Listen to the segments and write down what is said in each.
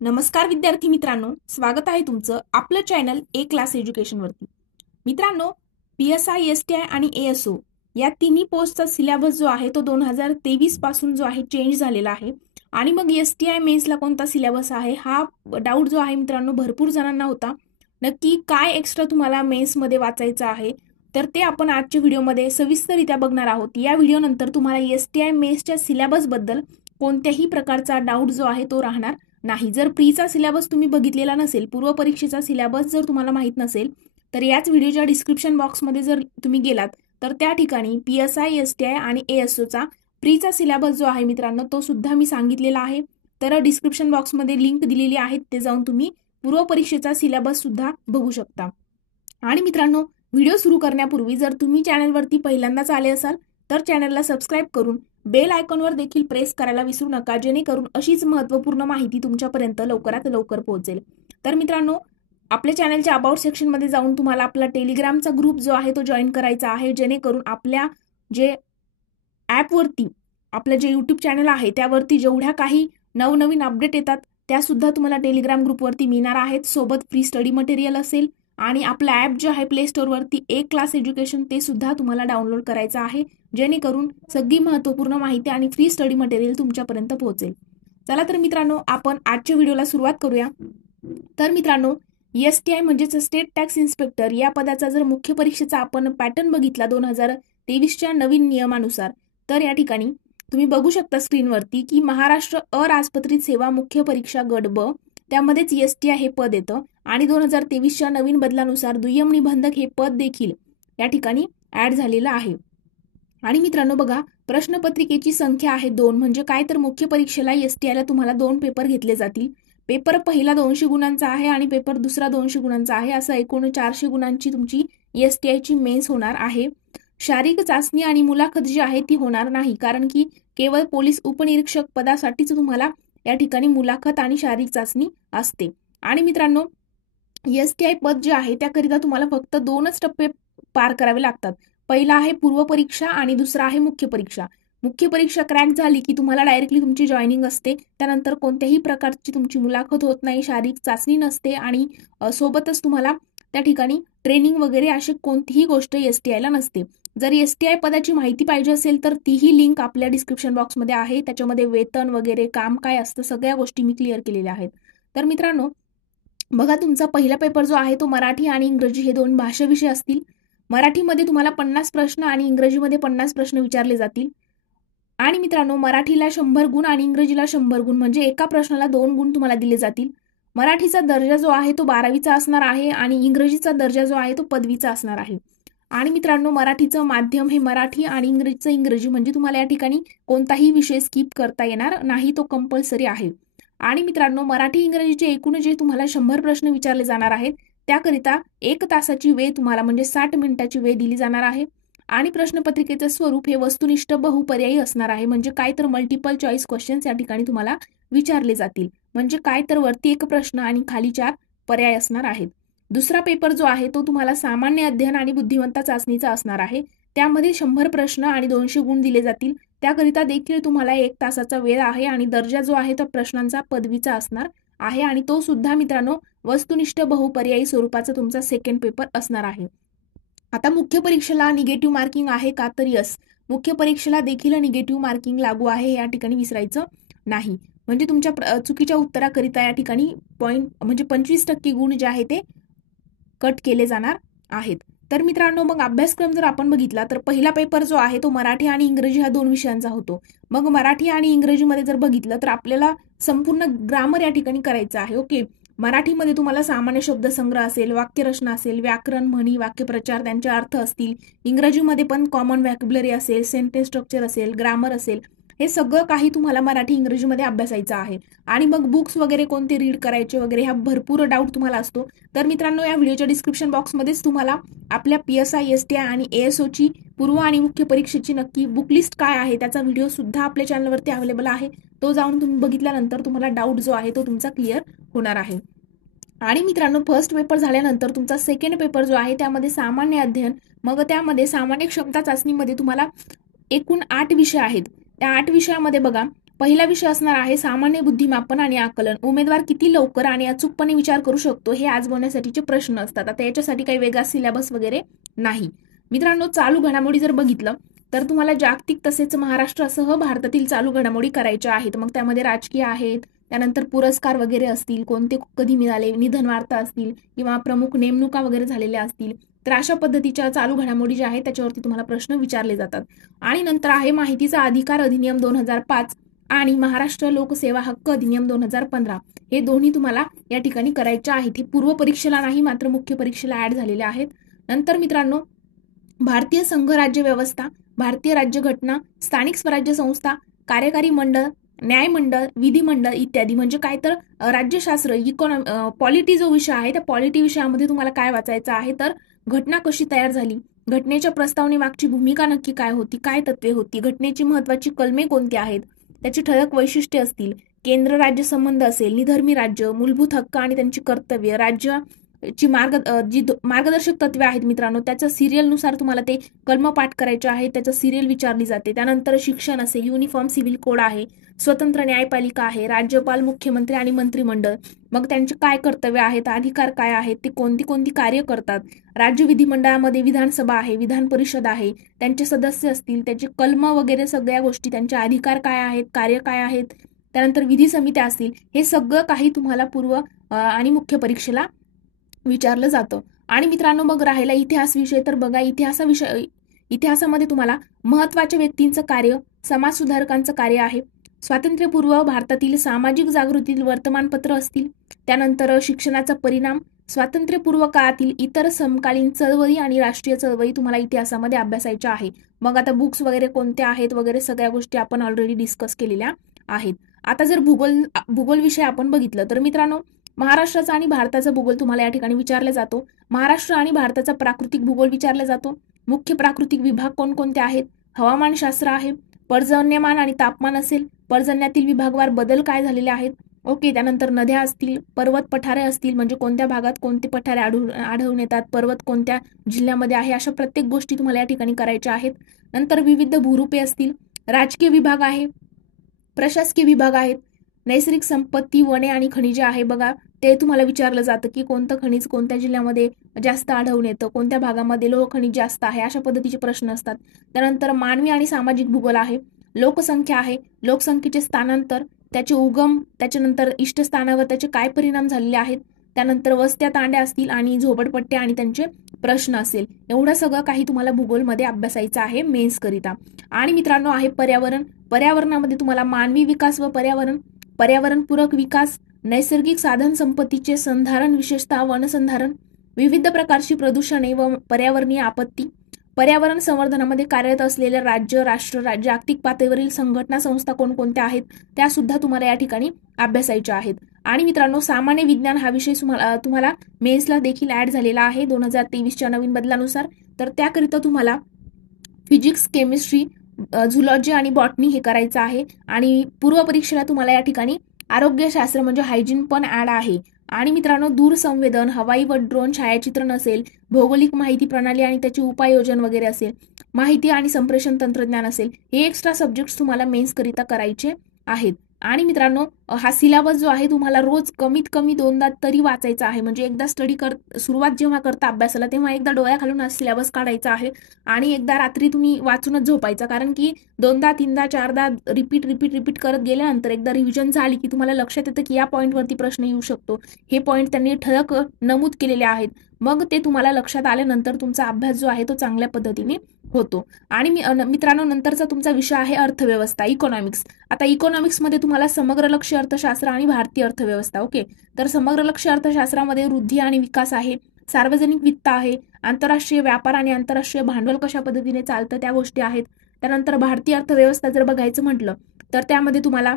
नमस्कार विद्यार्थी मित्रांनो, स्वागत आहे तुमचं आपलं चॅनल ए क्लास एज्युकेशन वरती. मित्रांनो, PSI, STI आणि ASO या तिन्ही पोस्टचा सिलेबस जो आहे तो 2023 पासून जो आहे चेंज झालेला आहे. आणि मग STI मेन्सला कोणता सिलेबस आहे हा डाऊट जो आहे मित्रांनो भरपूर जणांना होता. नक्की काय एक्स्ट्रा तुम्हाला मेन्समध्ये वाचायचं आहे तर ते आपण आजच्या व्हिडिओमध्ये सविस्तररित्या बघणार आहोत. या व्हिडिओनंतर तुम्हाला STI मेन्सच्या सिलेबस बद्दल कोणत्याही प्रकारचा डाऊट जो आहे तो राहणार नाही. जर प्रीचा सिलेबस तुम्ही बघितलेला नसेल, पूर्व परीक्षेचा सिलेबस जर तुम्हाला माहित नसेल तर याच व्हिडिओच्या डिस्क्रिप्शन बॉक्समध्ये जर तुम्ही गेलात तर त्या ठिकाणी PSI, STI आणि ASOचा प्रीचा सिलेबस जो आहे मित्रांनो तो सुद्धा मी सांगितलेला आहे. तर डिस्क्रिप्शन बॉक्समध्ये लिंक दिलेली आहे, ते जाऊन तुम्ही पूर्व परीक्षेचा सिलेबस सुद्धा बघू शकता. आणि मित्रांनो, व्हिडिओ सुरू करण्यापूर्वी जर तुम्ही चॅनलवरती पहिल्यांदाच आले असाल तर चॅनलला सबस्क्राईब करून बेल आयकॉनवर देखील प्रेस करायला विसरू नका, जेणेकरून अशीच महत्त्वपूर्ण माहिती तुमच्यापर्यंत लवकरात लवकर पोहोचेल. तर मित्रांनो, आपल्या चॅनलच्या अबाउट सेक्शनमध्ये जाऊन तुम्हाला आपला टेलिग्रामचा ग्रुप जो आहे तो जॉईन करायचा आहे, जेणेकरून आपल्या जे ॲपवरती आपलं जे यूट्यूब चॅनल आहे त्यावरती जेवढ्या काही नवनवीन अपडेट येतात त्या सुद्धा तुम्हाला टेलिग्राम ग्रुपवरती मिळणार आहेत. सोबत फ्री स्टडी मटेरियल असेल आणि आपलं ॲप जे आहे प्ले स्टोअरवरती ए क्लास एज्युकेशन ते सुद्धा तुम्हाला डाउनलोड करायचं आहे, जेणेकरून सगळी महत्त्वपूर्ण माहिती आणि फ्री स्टडी मटेरियल तुमच्यापर्यंत पोहोचेल. चला तर मित्रांनो, आपण आजच्या व्हिडिओला सुरुवात करूया. तर मित्रांनो, STI म्हणजेच स्टेट टॅक्स इन्स्पेक्टर या पदाचा जर मुख्य परीक्षेचा आपण पॅटर्न बघितला 2023च्या नवीन नियमानुसार, तर या ठिकाणी तुम्ही बघू शकता स्क्रीनवरती की महाराष्ट्र अराजपत्रित सेवा मुख्य परीक्षा गट ब त्यामध्येच STI हे पद येतं आणि 2023च्या नवीन बदलानुसार दुय्यम निबंधक हे पद देखील या ठिकाणी ऍड झालेलं आहे. आणि मित्रांनो बघा, प्रश्नपत्रिकेची संख्या आहे 2. म्हणजे काय तर मुख्य परीक्षेला STIला तुम्हाला 2 पेपर घेतले जातील. पेपर पहिला 200 गुणांचा आहे आणि पेपर दुसरा 200 गुणांचा आहे. असं एकूण 400 गुणांची तुमची STIची मेन्स होणार आहे. शारीरिक चाचणी आणि मुलाखत जी आहे ती होणार नाही, कारण की केवळ पोलीस उपनिरीक्षक पदासाठीच तुम्हाला या ठिकाणी मुलाखत आणि शारीरिक चाचणी असते. आणि मित्रांनो, STI पद जे आहे त्याकरिता तुम्हाला फक्त 2च टप्पे पार करावे लागतात. पहिला आहे पूर्व परीक्षा आणि दुसरा आहे मुख्य परीक्षा. मुख्य परीक्षा क्रॅक झाली की तुम्हाला डायरेक्टली तुमची जॉईनिंग असते. त्यानंतर कोणत्याही प्रकारची तुमची मुलाखत होत नाही, शारीरिक चाचणी नसते आणि सोबतच तुम्हाला त्या ठिकाणी ट्रेनिंग वगैरे अशी कोणतीही गोष्ट STIला नसते. जर STI पदाची माहिती पाहिजे असेल तर तीही लिंक आपल्या डिस्क्रिप्शन बॉक्समध्ये आहे. त्याच्यामध्ये वेतन वगैरे काम काय असतं सगळ्या गोष्टी मी क्लिअर केलेल्या आहेत. तर मित्रांनो बघा, तुमचा पहिला पेपर जो आहे तो मराठी आणि इंग्रजी हे 2 भाषा विषय असतील. मराठीमध्ये तुम्हाला 50 प्रश्न आणि इंग्रजीमध्ये 50 प्रश्न विचारले जातील. आणि मित्रांनो, मराठीला 100 गुण आणि इंग्रजीला 100 गुण, म्हणजे एका प्रश्नाला 2 गुण तुम्हाला दिले जातील. मराठीचा दर्जा जो आहे तो 12वीचा असणार आहे आणि इंग्रजीचा दर्जा जो आहे तो पदवीचा असणार आहे. आणि मित्रांनो, मराठीचं माध्यम हे मराठी आणि इंग्रजीचं इंग्रजी, म्हणजे तुम्हाला या ठिकाणी कोणताही विषय स्किप करता येणार नाही, तो कंपल्सरी आहे. आणि मित्रांनो, मराठी इंग्रजीचे एकूण जे तुम्हाला 100 प्रश्न विचारले जाणार आहेत त्याकरिता 1 तासाची वेळ तुम्हाला म्हणजे 60 मिनिटाची वेळ दिली जाणार आहे. आणि प्रश्नपत्रिकेचं स्वरूप हे वस्तुनिष्ठ बहुपर्यायी असणार आहे. म्हणजे काय तर मल्टिपल चॉईस क्वेश्चन्स या ठिकाणी तुम्हाला विचारले जातील. म्हणजे काय तर वरती 1 प्रश्न आणि खाली 4 पर्याय असणार आहेत. दुसरा पेपर जो आहे तो तुम्हाला सामान्य अध्ययन आणि बुद्धिमत्ता चाचणीचा असणार आहे. त्यामध्ये 100 प्रश्न आणि 200 गुण दिले जातील. त्याकरिता देखील तुम्हाला 1 तासाचा वेळ आहे आणि दर्जा जो आहे तो प्रश्नांचा पदवीचा असणार आहे आणि तो सुद्धा मित्रांनो वस्तुनिष्ठ बहुपर्यायी स्वरूपाचा तुमचा सेकंड पेपर असणार आहे. आता मुख्य परीक्षेला निगेटिव्ह मार्किंग आहे का, तर यस, मुख्य परीक्षेला देखील निगेटिव्ह मार्किंग लागू आहे, या ठिकाणी विसरायचं नाही. म्हणजे तुमच्या चुकीच्या उत्तराकरिता या ठिकाणी पॉईंट म्हणजे 25% गुण जे आहे ते कट केले जाणार आहेत. तर मित्रांनो, मग अभ्यासक्रम जर आपण बघितला तर पहिला पेपर जो आहे तो मराठी आणि इंग्रजी ह्या 2 विषयांचा होतो. मग मराठी आणि इंग्रजीमध्ये जर बघितलं तर आपल्याला संपूर्ण ग्रामर या ठिकाणी करायचं आहे. ओके, मराठीमध्ये तुम्हाला सामान्य शब्दसंग्रह असेल, वाक्यरचना असेल, व्याकरण, म्हणी, वाक्यप्रचार, त्यांचे अर्थ असतील. इंग्रजीमध्ये पण कॉमन व्हॅक्युबलरी असेल, सेंटेन्स स्ट्रक्चर असेल, ग्रामर असेल, हे सगळं काही तुम्हाला मराठी इंग्रजीमध्ये अभ्यासायचं आहे. आणि मग बुक्स वगैरे कोणते रीड करायचे वगैरे हा भरपूर डाऊट तुम्हाला असतो. तर मित्रांनो, या व्हिडिओच्या डिस्क्रिप्शन बॉक्समध्येच तुम्हाला आपल्या PSI, STI आणि ASOची पूर्व आणि मुख्य परीक्षेची नक्की बुक लिस्ट काय आहे त्याचा व्हिडिओ सुद्धा आपल्या चॅनलवरती अवेलेबल आहे. तो जाऊन तुम्ही बघितल्यानंतर तुम्हाला डाऊट जो आहे तो तुमचा क्लिअर होणार आहे. आणि मित्रांनो, फर्स्ट पेपर झाल्यानंतर तुमचा सेकंड पेपर जो आहे त्यामध्ये सामान्य अध्ययन, मग त्यामध्ये सामान्य क्षमता चाचणीमध्ये तुम्हाला एकूण 8 विषय आहेत. त्या 8 विषयामध्ये बघा, पहिला विषय असणार आहे सामान्य बुद्धिमापन आणि आकलन. उमेदवार किती लवकर आणि अचूकपणे विचार करू शकतो हे आजमावण्यासाठीचे प्रश्न असतात. आता याच्यासाठी काही वेगळा सिलेबस वगैरे नाही. मित्रांनो, चालू घडामोडी जर बघितलं तर तुम्हाला जागतिक तसेच महाराष्ट्रासह भारतातील चालू घडामोडी करायच्या आहेत. मग त्यामध्ये राजकीय आहेत, त्यानंतर पुरस्कार वगैरे असतील, कोणते कधी मिळाले, निधन वार्ता असतील किंवा प्रमुख नेमणुका वगैरे झालेल्या असतील. तर अशा पद्धतीच्या चालू घडामोडी ज्या आहेत त्याच्यावरती तुम्हाला प्रश्न विचारले जातात. आणि नंतर आहे माहितीचा अधिकार अधिनियम 2005 आणि महाराष्ट्र लोकसेवा हक्क अधिनियम 2015. हे दोन्ही तुम्हाला या ठिकाणी करायचे आहेत. हे पूर्व परीक्षेला नाही, मात्र मुख्य परीक्षेला ऍड झालेले आहेत. नंतर मित्रांनो, भारतीय संघ राज्य व्यवस्था, भारतीय राज्यघटना, स्थानिक स्वराज्य संस्था, कार्यकारी मंडळ, न्यायमंडळ, विधिमंडळ इत्यादी. म्हणजे काय तर राज्यशास्त्र, पॉलिटी जो विषय आहे त्या पॉलिटी विषयामध्ये तुम्हाला काय वाचायचं आहे तर घटना कशी तयार झाली, घटनेच्या प्रस्तावनेमागची भूमिका नक्की काय होती, काय तत्वे होती, घटनेची महत्वाची कलमे कोणती आहेत, त्याची ठळक वैशिष्ट्ये असतील, केंद्र राज्य संबंध असेल, निधर्मी राज्य, मूलभूत हक्क आणि त्यांची कर्तव्य, राज्याची मार्गदर्शक तत्वे आहेत मित्रांनो, त्याच्या सिरियलनुसार तुम्हाला ते कलम पाठ करायचे आहेत, त्याचं सिरियल विचारली जाते. त्यानंतर शिक्षण असेल, युनिफॉर्म सिव्हिल कोड आहे, स्वतंत्र न्यायपालिका आहे, राज्यपाल, मुख्यमंत्री आणि मंत्रिमंडळ, मग त्यांचे काय कर्तव्य आहेत, अधिकार काय आहेत, ते कोणती कोणती कार्य करतात, राज्य विधिमंडळामध्ये विधानसभा आहे, विधान परिषद आहे, त्यांचे सदस्य असतील, त्याचे कलम वगैरे सगळ्या गोष्टी, त्यांचे अधिकार काय आहेत, कार्य काय आहेत, त्यानंतर विधी समित्या असतील, हे सगळं काही तुम्हाला पूर्व आणि मुख्य परीक्षेला विचारलं जातं. आणि मित्रांनो, मग राहिला इतिहास विषय. तर बघा, इतिहासामध्ये तुम्हाला महत्वाच्या व्यक्तींचं कार्य, समाज सुधारकांचं कार्य आहे, स्वातंत्र्यपूर्व भारतातील सामाजिक जागृतीतील वर्तमानपत्र असतील, त्यानंतर शिक्षणाचा परिणाम, स्वातंत्र्यपूर्व काळातील इतर समकालीन चळवळी आणि राष्ट्रीय चळवळी तुम्हाला इतिहासामध्ये अभ्यासायच्या आहे. मग आता बुक्स वगैरे कोणत्या आहेत वगैरे सगळ्या गोष्टी आपण ऑलरेडी डिस्कस केलेल्या आहेत. आता जर भूगोल विषय आपण बघितलं तर मित्रांनो, महाराष्ट्राचा आणि भारताचा भूगोल तुम्हाला या ठिकाणी विचारला जातो. महाराष्ट्र आणि भारताचा प्राकृतिक भूगोल विचारला जातो. मुख्य प्राकृतिक विभाग कोणकोणते आहेत, हवामानशास्त्र आहे, पर्जन्यमान आणि तापमान असेल, पर्जन्यातील विभागवार बदल काय झालेले आहेत, ओके. त्यानंतर नद्या असतील, पर्वत पठारे असतील, म्हणजे कोणत्या भागात कोणते पठारे आढळून येतात, पर्वत कोणत्या जिल्ह्यामध्ये आहे, अशा प्रत्येक गोष्टी तुम्हाला या ठिकाणी करायच्या आहेत. नंतर विविध भूरूपे असतील, राजकीय विभाग आहे, प्रशासकीय विभाग आहेत, नैसर्गिक संपत्ती, वने आणि खनिजे आहे. बघा, ते तुम्हाला विचारलं जातं की कोणतं खनिज कोणत्या जिल्ह्यामध्ये जास्त आढळून येतं, कोणत्या भागामध्ये लोह खनिज जास्त आहे, अशा पद्धतीचे प्रश्न असतात. त्यानंतर मानवी आणि सामाजिक भूगोल आहे, लोकसंख्या आहे, लोकसंख्येचे स्थानांतर, त्याचे उगम, त्याच्यानंतर इष्टस्थानावर त्याचे काय परिणाम झालेले आहेत, त्यानंतर वस्त्या, तांड्या असतील आणि झोपडपट्ट्या आणि त्यांचे प्रश्न असेल. एवढं सगळं काही तुम्हाला भूगोलमध्ये अभ्यासायचं आहे मेन्स करिता. आणि मित्रांनो, आहे पर्यावरण. पर्यावरणामध्ये तुम्हाला मानवी विकास व पर्यावरणपूरक विकास, नैसर्गिक साधन संपत्तीचे संधारण, विशेषतः वनसंधारण, विविध प्रकारची प्रदूषणे व पर्यावरणीय आपत्ती, पर्यावरण संवर्धनामध्ये कार्यरत असलेले राज्य, राष्ट्र, जागतिक पातळीवरील संघटना, संस्था कोणकोणत्या आहेत त्या सुद्धा तुम्हाला या ठिकाणी अभ्यासायच्या आहेत. आणि मित्रांनो, सामान्य विज्ञान हा विषय तुम्हाला मेन्सला देखील ऍड झालेला आहे 2023च्या नवीन बदलानुसार. तर त्याकरिता तुम्हाला फिजिक्स, केमिस्ट्री, झुलॉजी आणि बॉटनी हे करायचं आहे. आणि पूर्व परीक्षेला तुम्हाला या ठिकाणी आरोग्यशास्त्र म्हणजे हायजीन पण ऍड आहे. आणि मित्रांनो, दूरसंवेदन, हवाई व ड्रोन छायाचित्रण असेल, भौगोलिक माहिती प्रणाली आणि त्याचे उपाययोजन वगैरे असेल, माहिती आणि संप्रेषण तंत्रज्ञान असेल, हे एक्स्ट्रा सब्जेक्ट्स तुम्हाला मेन्स करिता करायचे आहेत. आणि मित्रांनो, हा सिलेबस जो आहे तुम्हाला रोज कमीत कमी 2दा तरी वाचायचा आहे. म्हणजे एकदा सुरुवात जेव्हा करता अभ्यासाला तेव्हा एकदा डोळ्याखालून हा सिलेबस काढायचा आहे आणि एकदा रात्री तुम्ही वाचूनच झोपायचा. कारण की 2दा 3दा 4दा रिपीट करत गेल्यानंतर एकदा रिव्हिजन झाली की तुम्हाला लक्षात येतं की या पॉईंटवरती प्रश्न येऊ शकतो, हे पॉईंट त्यांनी ठळक नमूद केलेले आहेत. मग ते तुम्हाला लक्षात आल्यानंतर तुमचा अभ्यास जो आहे तो चांगल्या पद्धतीने होतो. आणि मित्रांनो, नंतरचा तुमचा विषय आहे अर्थव्यवस्था, इकॉनॉमिक्स. आता इकॉनॉमिक्समध्ये तुम्हाला समग्र लक्ष्य अर्थशास्त्र आणि भारतीय अर्थव्यवस्था, ओके. तर समग्र लक्ष्य अर्थशास्त्रामध्ये वृद्धी आणि विकास आहे, सार्वजनिक वित्त आहे, आंतरराष्ट्रीय व्यापार आणि आंतरराष्ट्रीय भांडवल कशा पद्धतीने चालतं त्या गोष्टी आहेत. त्यानंतर भारतीय अर्थव्यवस्था जर बघायचं म्हटलं तर त्यामध्ये तुम्हाला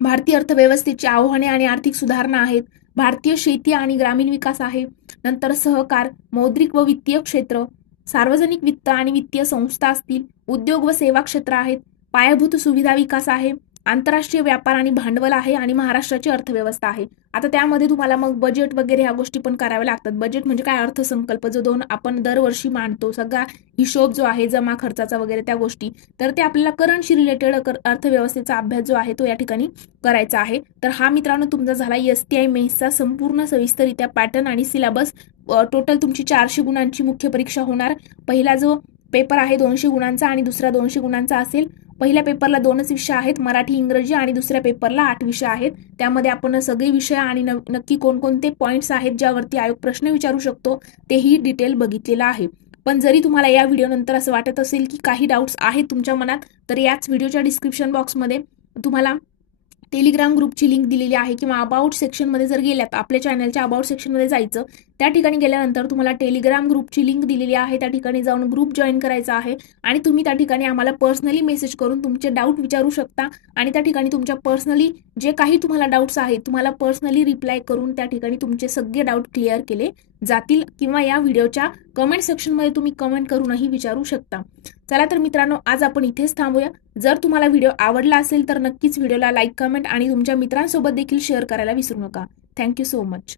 भारतीय अर्थव्यवस्थेची आव्हाने आणि आर्थिक सुधारणा आहेत, भारतीय शेती आणि ग्रामीण विकास आहे, नंतर सहकार, मौद्रिक व वित्तीय क्षेत्र, सार्वजनिक वित्त आणि वित्तीय संस्था असतील, उद्योग व सेवा क्षेत्र आहेत, पायाभूत सुविधा विकास आहे, आंतरराष्ट्रीय व्यापार आणि भांडवल आहे आणि महाराष्ट्राची अर्थव्यवस्था आहे. आता त्यामध्ये तुम्हाला मग बजेट वगैरे ह्या गोष्टी पण कराव्या लागतात. बजेट म्हणजे काय, अर्थसंकल्प जो आपण दरवर्षी मांडतो, सगळा हिशोब जो आहे जमा खर्चाचा वगैरे त्या गोष्टी, तर ते आपल्याला करंटशी रिलेटेड अर्थव्यवस्थेचा अभ्यास जो आहे तो या ठिकाणी करायचा आहे. तर हा मित्रांनो तुमचा झाला STI मेन्सचा संपूर्ण सविस्तररित्या पॅटर्न आणि सिलेबस. टोटल तुमची 400 गुणांची मुख्य परीक्षा होणार. पहिला जो पेपर आहे 200 गुणांचा आणि दुसरा 200 गुणांचा असेल. पहिल्या पेपरला 2च विषय आहेत, मराठी इंग्रजी, आणि दुसऱ्या पेपरला 8 विषय आहेत. त्यामध्ये आपण सगळे विषय आणि नक्की कोणकोणते पॉईंट्स आहेत ज्यावरती आयोग प्रश्न विचारू शकतो तेही डिटेल बघितलेलं आहे. पण जरी तुम्हाला या व्हिडिओनंतर असं वाटत असेल की काही डाऊट्स आहेत तुमच्या मनात, तर याच व्हिडिओच्या डिस्क्रिप्शन बॉक्समध्ये तुम्हाला टेलिग्राम ग्रुपची लिंक दिलेली आहे, किंवा अबाउट सेक्शनमध्ये जर गेल्यात, आपल्या चॅनलच्या अबाउट सेक्शनमध्ये जायचं. त्या ठिकाणी गेल्यानंतर तुम्हाला टेलिग्राम ग्रुपची लिंक दिलेली आहे, त्या ठिकाणी जाऊन ग्रुप जॉईन करायचा आहे आणि तुम्ही त्या ठिकाणी आम्हाला पर्सनली मेसेज करून तुमचे डाऊट विचारू शकता. आणि त्या ठिकाणी तुमच्या पर्सनली जे काही तुम्हाला डाऊट्स आहेत तुम्हाला पर्सनली रिप्लाय करून त्या ठिकाणी तुमचे सगळे डाऊट क्लिअर केले जातील, किंवा या व्हिडिओच्या कमेंट सेक्शनमध्ये तुम्ही कमेंट करूनही विचारू शकता. चला तर मित्रांनो, आज आपण इथेच थांबूया. जर तुम्हाला व्हिडिओ आवडला असेल तर नक्कीच व्हिडिओला लाईक, कमेंट आणि तुमच्या मित्रांसोबत देखील शेअर करायला विसरू नका. Thank you so much.